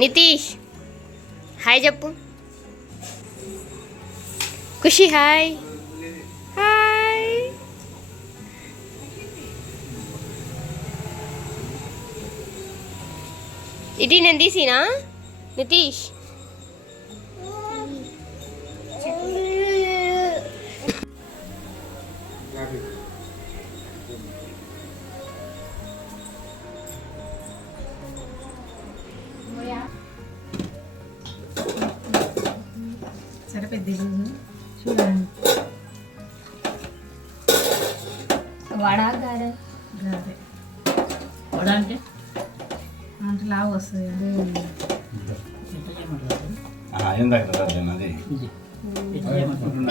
Nitish hi చెప్పు. ఖుషి hi. Hi. ఇటీ నేను తీసినా నితీష్. సరిపోద్ది చూడండి. వడా గారె అదే వడ అంటే అంటే లావు వస్తుంది.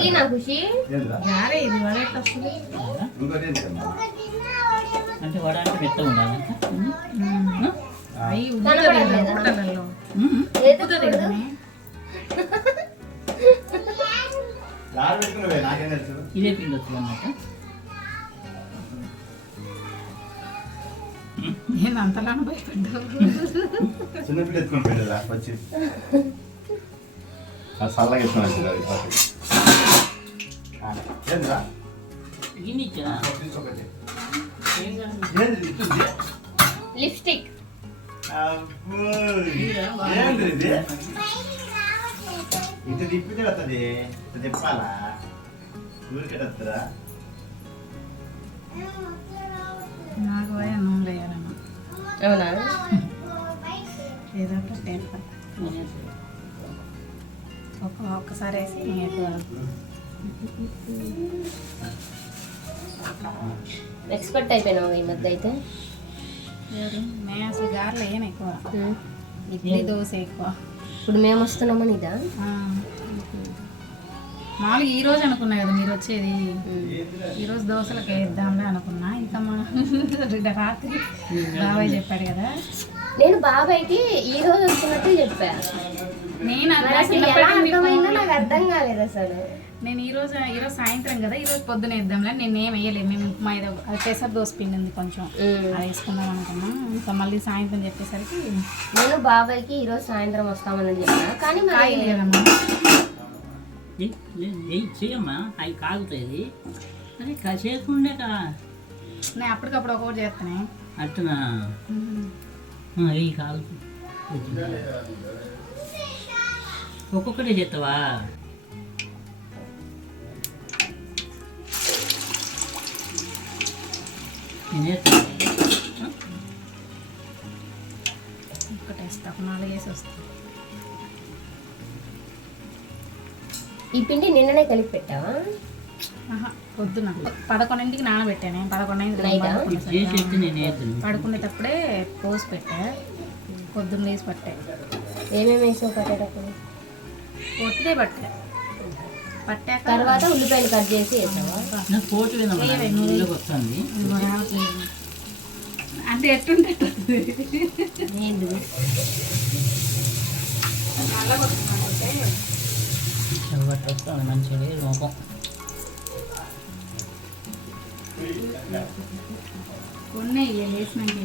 తీనా ఖుషి గారే ఇది వడ ఎట్లా వస్తుంది అంటే వడ అంటే మెత్తగా ఉండాలి. అవి ఉబ్బుతుంది కదా హోటళ్ళల్లో ఉబ్బుతుంది కదా. ఇదే పిండి వస్తుంది అన్నమాట. నేను అంతలాను భయపడ్డావు. చిన్నపిల్ల ఎత్తుకొని పోయిందా వచ్చి చల్లగా ఎత్తుకొని గిన్నె ఇచ్చా లిప్స్టిక్ ఇటు తిప్పితే వస్తుంది. ఇటు తిప్పాలా ఊరికెట్ వస్తుందా? నాకు పోయా నూనె వేయాలన్నా అవునా? ఏదో ఒక్కసారి వేసి ఎక్కువ ఎక్స్పర్ట్ అయిపోయినావు ఈ మధ్య అయితే. నేను అసలు గారెలు వేయను ఎక్కువ. ఇడ్లీ దోశ ఎక్కువ. ఇప్పుడు మేము వస్తున్నామని ఇదా? మామూలుగా ఈ రోజు అనుకున్నా కదా మీరు వచ్చేది. ఈరోజు దోశలకు వేద్దాంలే అనుకున్నా. ఇంకా మా రాత్రి బాబాయ్ చెప్పాడు కదా. నేను బాబాయ్కి ఈ రోజు వస్తున్నట్టు చెప్పా. నేను నాకు అర్థం కాలేదు అసలు. నేను ఈరోజు సాయంత్రం కదా, ఈరోజు పొద్దున వేద్దాంలే. నేను ఏం వేయలేదు. మేము ఉప్మా ఏదో పెసర దోశ పిండి ఉంది కొంచెం, అది వేసుకుందాం అనుకున్నాం. ఇంకా మళ్ళీ సాయంత్రం చెప్పేసరికి నేను బాబాయ్కి ఈరోజు సాయంత్రం వస్తామని చెప్పా. కానీ కాయలు కదమ్మా చేయమ్మా, అవి కాగుతాయి. అదే చేసుకుండే నేను అప్పటికప్పుడు ఒకటి చేస్తానే అట్టనా అవి కాగు. ఒక్కొక్కటే చేస్తావా? ఒకటేస్తా, ఒక 4 వేసి వస్తాను. ఈ పిండి నిన్ననే కలిపి పెట్టావా? పొద్దున 11ంటికి నానబెట్టాను. 11 పడుకునేటప్పుడే పోసి పెట్టా. పొద్దున్న వేసి పట్టాయి. ఏమేమి వేసావు పట్టేటప్పుడు? పొద్దునే పట్టాక తర్వాత ఉల్లిపాయలు కట్ చేసి వేసావా? అంటే ఎట్టుంటే ఏంటి వస్తుంది మంచిగా లోకం. ఉన్నాయి వేసినాక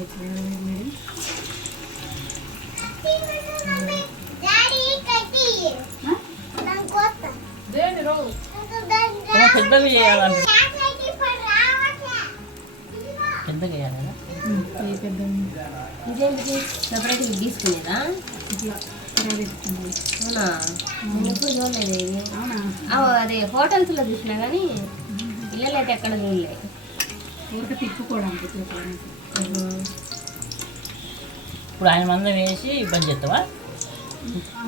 పెద్దగా చేయాలంటే పెద్దగా చేయాలి. పెద్ద ఇదేంటి సపరేట్గా తీసుకునేదా? అవునా? నేను ఎప్పుడు చూడలేదు ఇది. అవునా? అదే హోటల్స్లో చూసినా కానీ ఇళ్ళలో అయితే ఎక్కడ చూడలేదు. ఊరికి తిప్పుకోవడానికి. ఇప్పుడు ఆయన మందం వేసి ఇబ్బంది చేస్తావా?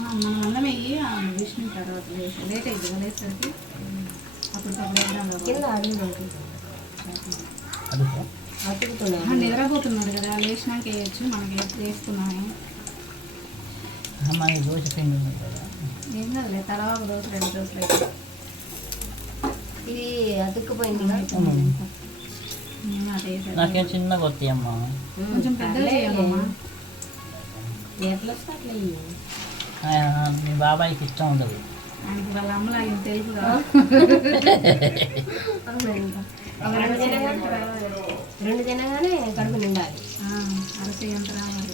మన మందం వేయి వేసిన తర్వాత లేట్ అయింది వేసరికి అప్పటికప్పుడు వేద్దాం. కింద అతుకుతున్నాయి. నిద్రపోతున్నాడు కదా, లేచినాక వేయచ్చు. మనకి వేస్తున్నాను మనకి దోశ పిండి ఉంది కదా, ఏం కదలే. తర్వాత 1 రోజు 2 రోజులు అయితే ఇది అతుక్కుపోయింది. నాకేం చిన్నగా వస్తాయి అమ్మా. కొంచెం పెద్దగా చేయాలమ్మా. ఎట్లా వస్తే అట్లా మీ బాబాయ్కి ఇష్టం ఉండదు. ఆయనకి వాళ్ళ అమ్మలాగా తెలుసు కదా. రెండు తినగానే కడుపు నిండాలి. అరసే ఎంత రావాలి.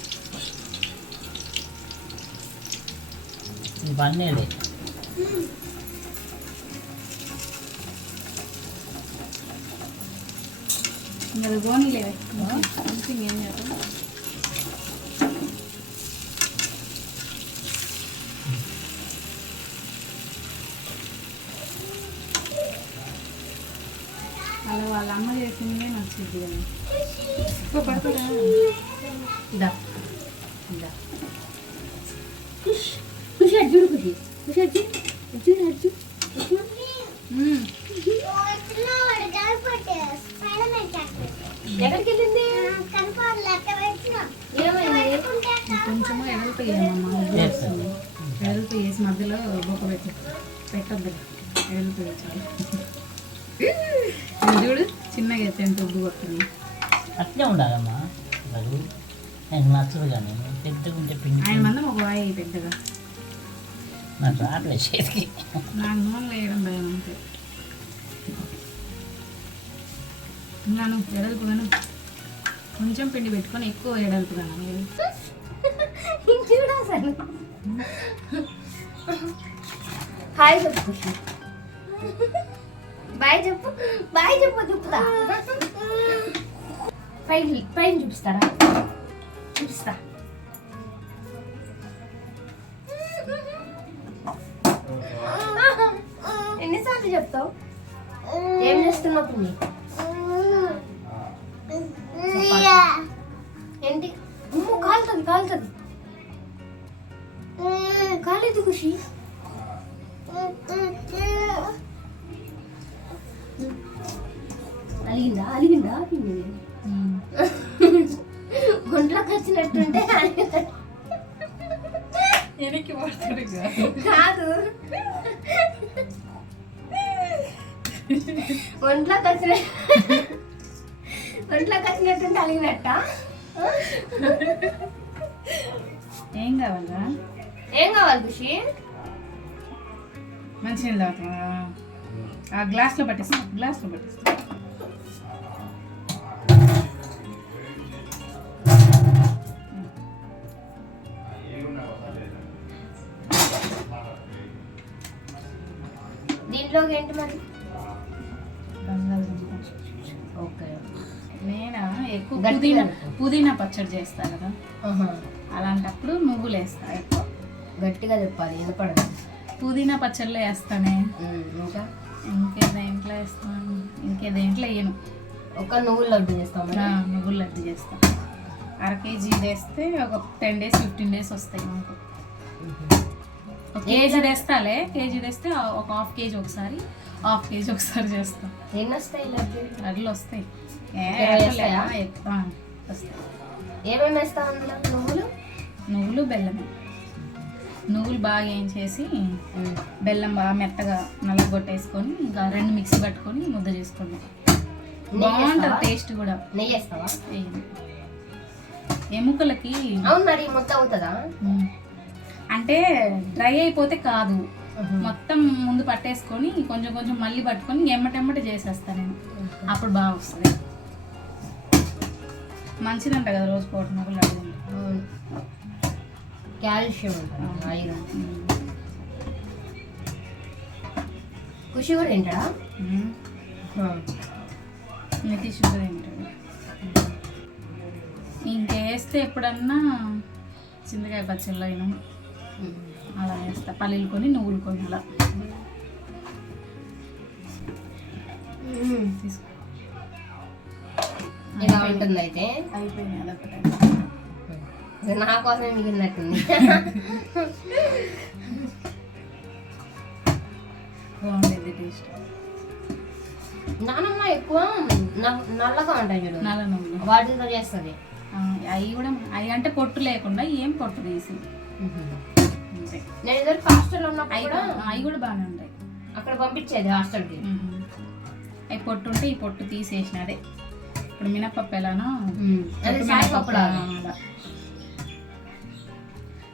ఇవన్నీలే ఇంకా అది పోనీలేవే అంతే ఏం చేద్దాం. అలా వాళ్ళ అమ్మ చేసిందే నచ్చింది కదా. ఎక్కువ పడతారా ఇదా ఇదా ఖుషి అర్జుడు ఖుషి అర్జుడు అర్జుడు ఎక్కడికి వెళ్ళింది ఏమైంది కొంచెము ఎడల్పు వేయమమ్మా. ఎడల్పు వేసి మధ్యలో బొక్క పెట్టద్దు. ఎడల్పు వేసాలి. చూడు చిన్నగా అయితే ఎంత ఉబ్బు కొడుతుంది. అట్లే ఉండాలమ్మా. అది నాకు నచ్చదు కానీ పెద్దగా ఉంటే పిండి ఆయన మందం ఒక వాయి పెద్దగా. నాకు రావట్లేదు చేతికి. నాకు నూనె వేయడం భయం అంతే. ఇంకాను ఎడల్పుగాను కొంచెం పిండి పెట్టుకొని ఎక్కువ ఎడల్పుగాను. చూడా అసలు హాయ్ చెప్పు ఖుషి. బాయ్ చెప్పు చెప్పుతా. పైన చూపిస్తారా? చూపిస్తా. ఎన్నిసార్లు చెప్తావు? ఏం చేస్తున్నావు పుణ్య? ఏంటి కాలుతుంది కాలేదు ఖుషి. అలిగిందా ఒంట్లోకి వచ్చినట్టుంటే వెనక్కి పడతాడు కాదు, ఒంట్లోకి వచ్చినట్టుంటే అలిగినట్ట. ఏం కావాలా? ఏం కావాలి ఖుషి? మంచిగా తాగుతా. ఆ గ్లాస్లో పట్టేస్తా. దీంట్లోకి ఏంటి మరి? ఓకే. నేను ఎక్కువ పుదీనా పచ్చడి చేస్తా కదా, అలాంటప్పుడు నువ్వులు వేస్తా ఎక్కువ. గట్టిగా చెప్పాలి, వినపడదు. పుదీనా పచ్చడిలో వేస్తానే. ఇంకా ఇంకేదేంట్లో వేస్తాను, ఇంకేదేంట్లో వేయను. ఒక నువ్వుల లడ్డు చేస్తాం. నువ్వుల లడ్డు చేస్తాం. 1/2 kg వేస్తే ఒక 10 days 15 days వస్తాయి మాకు. 1 kg వేస్తాలే. కేజీ వేస్తే ఒక 1/2 kg ఒకసారి, 1/2 kg ఒకసారి చేస్తాం. ఎన్ని వస్తాయి లడ్డు? లడ్డులు వస్తాయి. వస్తాయి. ఏమేమి వేస్తావు అందులో? నువ్వులు బెల్లమే. నువ్వులు బాగా ఏం చేసి బెల్లం బాగా మెత్తగా నల్లగొట్టేసుకొని ఇంకా 2 మిక్సీ పట్టుకొని ముద్ద చేసుకోండి. బాగుంటుంది టేస్ట్ కూడా. నెయ్యి వేస్తావా? ఎముకలకి. అవును, మరి మొత్తం అవుతుందా? అంటే డ్రై అయిపోతే కాదు, మొత్తం ముందు పట్టేసుకొని కొంచెం కొంచెం మళ్ళీ పట్టుకొని ఎమ్మటెమ్మట చేసేస్తాను నేను. అప్పుడు బాగా వస్తుంది. మంచిదంట కదా రోజు పూట నువ్వులు లడ్డు. కాల్షియం ఉంటుంది, ఐరన్. ఖుషి కూడా తింటాడా? నితీష్ కూడా తింటాడు. ఇంకేస్తే ఎప్పుడన్నా చింతకాయ పచ్చళ్ళు అయినా అలా వేస్తా. పల్లీలు కొని నువ్వులు కొని అలా తీసుకో. ఇలా ఉంటుంది. అయితే అయిపోయినాయి అదొకటే. నా కోసమే మిగిలినట్టుంది. బాగుండేది టేస్ట్. నానమ్మ ఎక్కువ నల్లగా ఉంటాయి చూడు, నల్ల నువ్వులు వాటితో చేస్తుంది. అవి కూడా అవి అంటే పొట్టు లేకుండా ఏం పొట్టు తీసి అంతే. నేను ఇద్దరు హాస్టల్లో ఉన్నప్పుడు అవి కూడా బాగానే ఉంటాయి. అక్కడ పంపించేది హాస్టల్కి. అవి పొట్టు ఉంటే ఈ పొట్టు తీసేసిన. అదే ఇప్పుడు మినపప్పు ఎలానో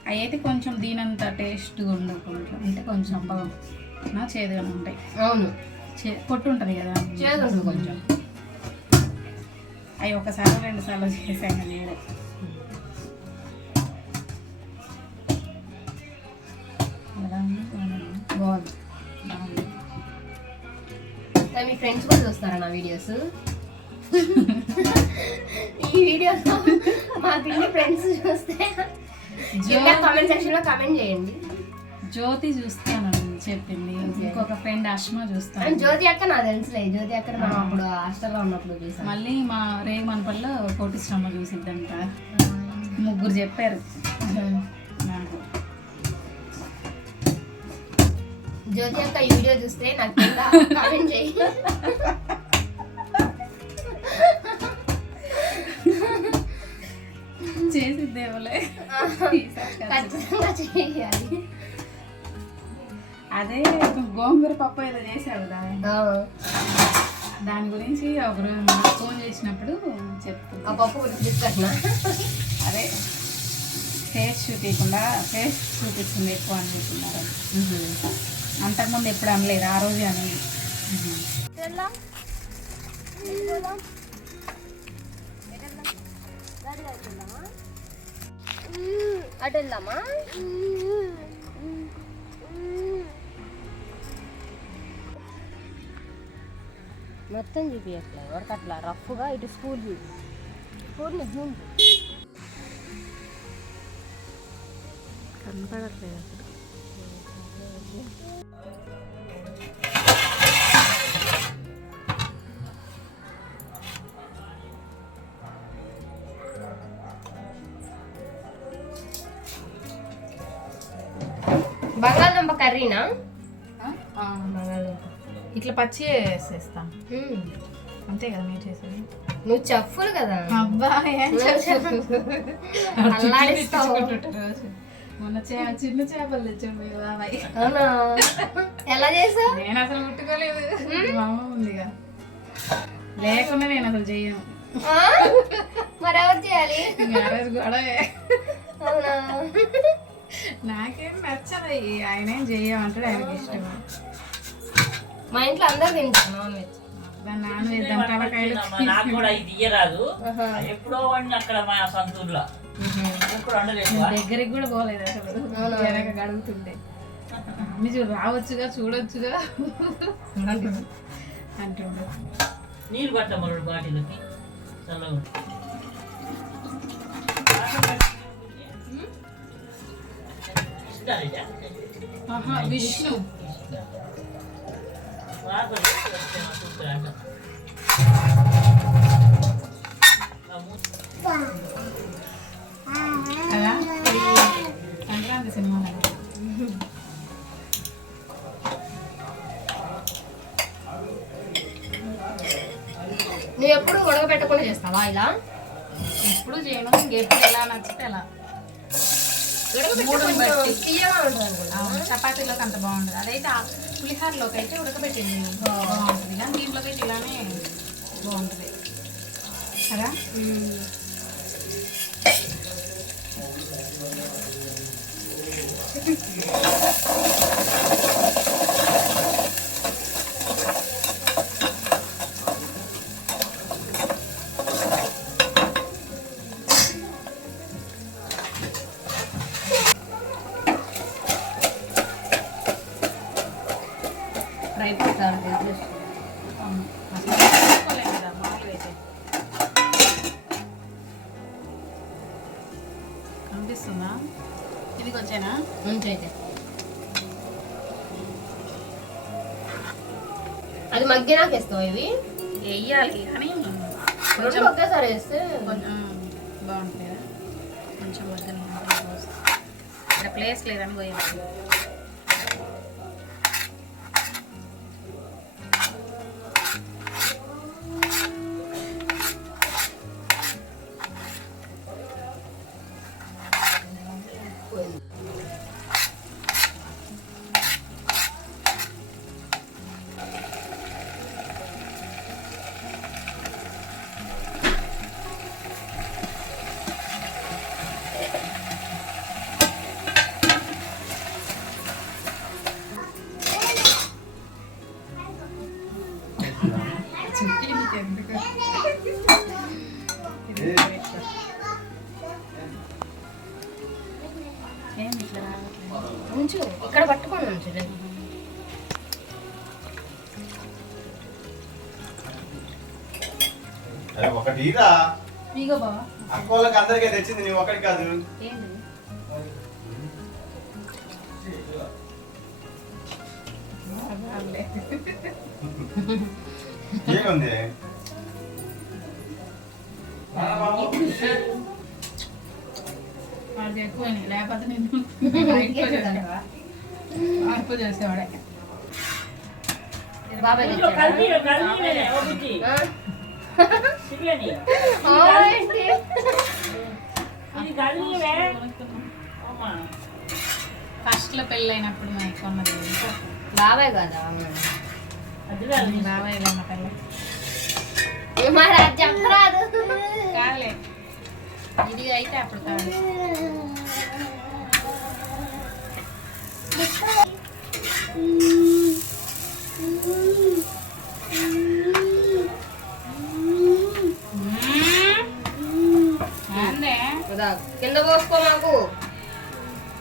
అవి అయితే కొంచెం దీనంత టేస్ట్గా ఉండవు. కొంచెం అంటే కొంచెం చేదుగా ఉంటాయి. అవును, పొట్టు ఉంటుంది కదా, చేదు ఉంటుంది కొంచెం. అవి 1 సార్లు 2 సార్లు చేసాను నేను. అలా బాగుంది. మీ ఫ్రెండ్స్ కూడా చూస్తారా నా వీడియోస్? ఈ వీడియోస్ మా పిన్ని ఫ్రెండ్స్ చూస్తే కామెంట్ సెక్షన్ లో కామెంట్ చేయండి. జ్యోతి చూస్తాను చెప్పింది, ఇంకొక ఫ్రెండ్ అష్మా చూస్తాను. జ్యోతి అక్క నాకు తెలుసులే, జ్యోతి అక్క మనం అప్పుడు హాస్టల్లో ఉన్నప్పుడు చూసాను. మళ్ళీ మా రేగమనపల్లిలో కోటిశ్రమ చూసిద్దంట. ముగ్గురు చెప్పారు నాకు. జ్యోతి అక్క ఈ వీడియో చూస్తే నాకు కామెంట్ చేయి. చేసిద్దేమోలే, ఖచ్చితంగా చేయాలి. అదే గోంగూర పప్పు ఏదో చేసావు కదా, దాని గురించి ఒకరు ఫోన్ చేసినప్పుడు చెప్తాను. ఆ పప్పు గురించి చెప్తాను. అదే ఫేస్ చూపిస్తుంది ఎక్కువ అనుకుంటున్నారు. అంతకుముందు ఎప్పుడు అనలేదు, ఆ రోజే అనేది. అటు వెళ్దామా? మొత్తం చూపించట్లేదు వరకు అట్లా రఫ్గా. ఇటు స్కూల్ స్కూల్ని జూమ్ కనపడట్లేదు అసలు. బంగాళదుంప కర్రీనా? బంగాళదుంప ఇట్లా పచ్చి వేసేస్తాం అంతే కదా మీరు చేసేది. నువ్వు చెఫ్లు కదా. అబ్బా అల్లాడిస్తావు. మొన్న చిన్న చేపలు తెచ్చాం మీ బాబాయ్. అవునా? ఎలా చేసావు? నేను అసలు ముట్టుకోలేదు, మా అమ్మ ఉందిగా, లేకుండా నేను అసలు చెయ్యను. మరి ఎవరు చేయాలి? గొడవే. అవునా? నాకేం నచ్చదు, ఆయన ఏం చెయ్యమంటాడు, ఆయనకి ఇష్టం. మా ఇంట్లో అందరు తింటారు నాన్ వెజ్. దాన్ని నాన్ వెజ్ దాని తలకాయలు నాకు కూడా ఇది తీయరాదు, ఎప్పుడో వండి అక్కడ మా సొంతూరులో ఎప్పుడు వండలేదు. దగ్గరికి కూడా పోలేదు అసలు, వెనక గడుగుతుండే. మీరు రావచ్చుగా చూడొచ్చుగా అంటుండే. నీళ్ళు పట్టమన్నాడు బాటిల్కి చల్లగా. విష్ణు అలా సంక్రాంతి సినిమా. నువ్వు ఎప్పుడు ఉడకబెట్టకుండా చేస్తావా ఇలా? ఎప్పుడు చేయను, ఇంకెప్పుడు ఎలా నచ్చితే అలా. చపాతీలోకి అంత బాగుంటుంది, అదైతే పులిహారలోకి అయితే ఉడకబెట్టింది బాగుంటుంది, కానీ దీంట్లోకి అయితే ఇలానే బాగుంటుంది కదా. ఫ్రై పడతారు కనిపిస్తుందా? ఇది వచ్చేనా అయితే అది మగ్గినాక వేస్తావు. ఇవి వేయాలి కానీ రెండు ఒకేసారి వేస్తే కొంచెం బాగుంటుంది కదా. కొంచెం వద్దని ఇక్కడ ప్లేస్ లేదని పోయాలి. ఉంచు, ఇక్కడ పట్టుకోండి ఉంచు. సరే ఒకటి రా ఇగో బావా అక్క వాళ్ళకి అందరికీ తెచ్చింది నీ ఒకటి కాదు ఏంది ఏముంది వాడికి ఎక్కువ లేకపోతే నేను ఎక్కువ చేసేవాడే బాబాయ్ ఇదిగో తెచ్చాడా? కలిపి కలిపినే ఓ బుజ్జి ఆ? సిరియని ఆ, ఏంటి? ఇది కలిపినే అమ్మా ఫస్ట్ లో పెళ్ళైనప్పుడు మా కొన్నది బాబాయ్ కదా అది కాదు బాబాయ్ మా పెళ్ళి మరి అది చెప్పరాదు. కాలే ఇది అయితే అప్పుడు కాదు అందే కదా, కింద పోసుకో మాకు.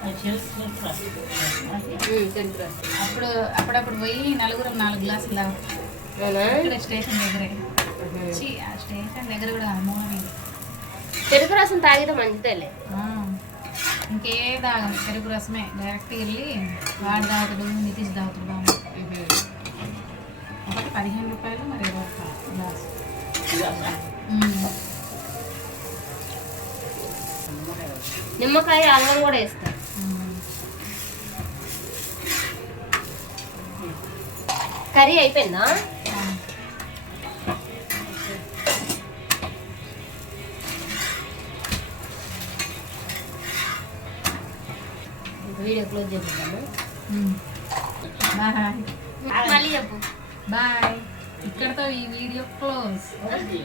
అది చేసుకుంటా తెలుసురా. అప్పుడప్పుడు పోయి నలుగురు 4 గ్లాసులు తాగుతాం అవునా? ఇక్కడ స్టేషన్ దగ్గరే ఛీ, ఆ స్టేషన్ దగ్గర కూడా మూలమే చెరుకు రసం తాగితే మంచిదేలే. ఇంకే తాగం చెరుకు రసమే డైరెక్ట్ వెళ్ళి వాడు తాగుతాడు నితీష్ తాగుతాడు బాగా ఒకటి 15 రూపాయలు మరి 20 రూపాయలు గ్లాస్ నిమ్మకాయ అల్లం కూడా వేస్తారు. కర్రీ అయిపోయిందా? వీడియో క్లోజ్ చేద్దాము. బాయ్ మళ్ళీ చెప్పు. బాయ్ ఇక్కడతో ఈ వీడియో క్లోజ్ ఓ బుజ్జి